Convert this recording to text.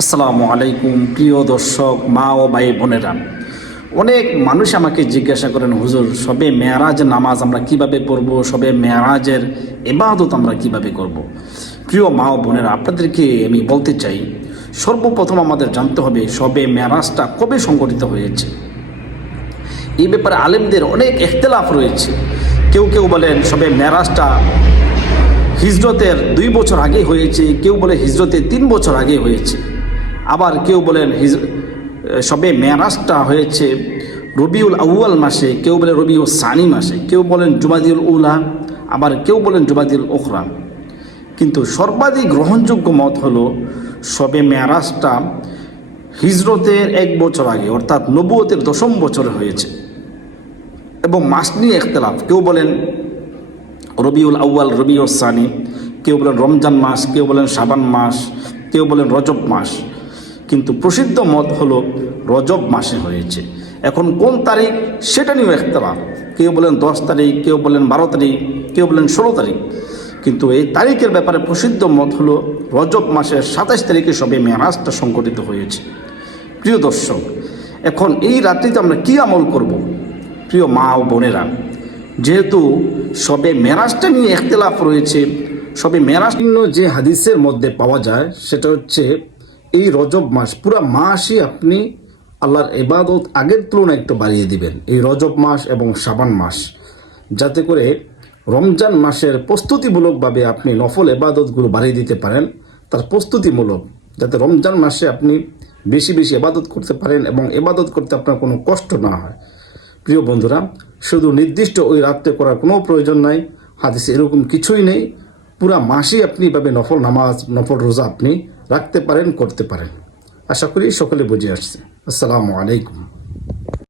আসসালামু আলাইকুম প্রিয় দর্শক, মা ও ভাই বোনেরা। অনেক মানুষ আমাকে জিজ্ঞাসা করেন, হুজুর সবে মেরাজের নামাজ আমরা কিভাবে পড়ব, সবে মেরাজের ইবাদত আমরা কিভাবে করব। প্রিয় মা ও বোনেরা, আপনাদেরকে আমি বলতে চাই, সর্বপ্রথম আমাদের জানতে হবে সবে মেরাজটা কবে সংগঠিত হয়েছে। এই ব্যাপারে আলেমদের অনেক ইখতিলাফ রয়েছে। কেউ কেউ বলেন সবে মেরাজটা হিজরতের 2 বছর আগে হয়েছে, কেউ বলে হিজরতের 3 বছর আগে হয়েছে। আবার কেউ বলেন সবে মেরাজটা হয়েছে রবিউল আউয়াল মাসে, কেউ বলে রবিউল সানি মাসে, কেউ বলেন জুমাদিউল উলা, আবার কেউ বলেন জুমাদিউল উখরা। কিন্তু সর্বাধিক গ্রহণযোগ্য মত হলো সবে মেরাজটা হিজরতের 1 বছর আগে, অর্থাৎ নবুয়তের 10ম বছরে হয়েছে। এবং মাস নিয়ে ইখতিলাফ, কেউ বলেন রবিউল আউয়াল, রবিউল সানি, কেউ বলেন রমজান মাস, কেউ বলেন শাবান মাস, কেউ বলেন রজব মাস। কিন্তু প্রসিদ্ধ মত হলো রজব মাসে হয়েছে। এখন কোন তারিখ সেটা নিয়েও ইখতিলাফ, কেউ বলেন 10 তারিখ, কেউ বলেন 12 তারিখ, কেউ বলেন 16 তারিখ। কিন্তু এই তারিখের ব্যাপারে প্রসিদ্ধ মত হলো রজব মাসের 27 তারিখে সবে মেরাজটা সংঘটিত হয়েছে। প্রিয় দর্শক, এখন এই রাত্রিতে আমরা কি আমল করব? প্রিয় মা ও বোনেরা, যেহেতু সবে মেরাজটা নিয়ে ইখতিলাফ রয়েছে, সবে মেরাজ যে হাদিসের মধ্যে পাওয়া যায় সেটা হচ্ছে এই রজব মাস, পুরা মাসই আপনি আল্লাহর ইবাদত আগের তুলনায় একটু বাড়িয়ে দিবেন, এই রজব মাস এবং শাবান মাস, যাতে করে রমজান মাসের প্রস্তুতিমূলকভাবে আপনি নফল ইবাদতগুলো বাড়িয়ে দিতে পারেন। তার প্রস্তুতিমূলক, যাতে রমজান মাসে আপনি বেশি বেশি ইবাদত করতে পারেন এবং ইবাদত করতে আপনার কোনো কষ্ট না হয়। প্রিয় বন্ধুরা, শুধু নির্দিষ্ট ওই রাত্রে করার কোনো প্রয়োজন নাই, হাদিসে এরকম কিছুই নেই। পুরা মাসেই আপনি এভাবে নফল নামাজ, নফল রোজা আপনি রাখতে পারেন, করতে পারেন। আশা করি সকলে বুঝে আসছে। আসসালামু আলাইকুম।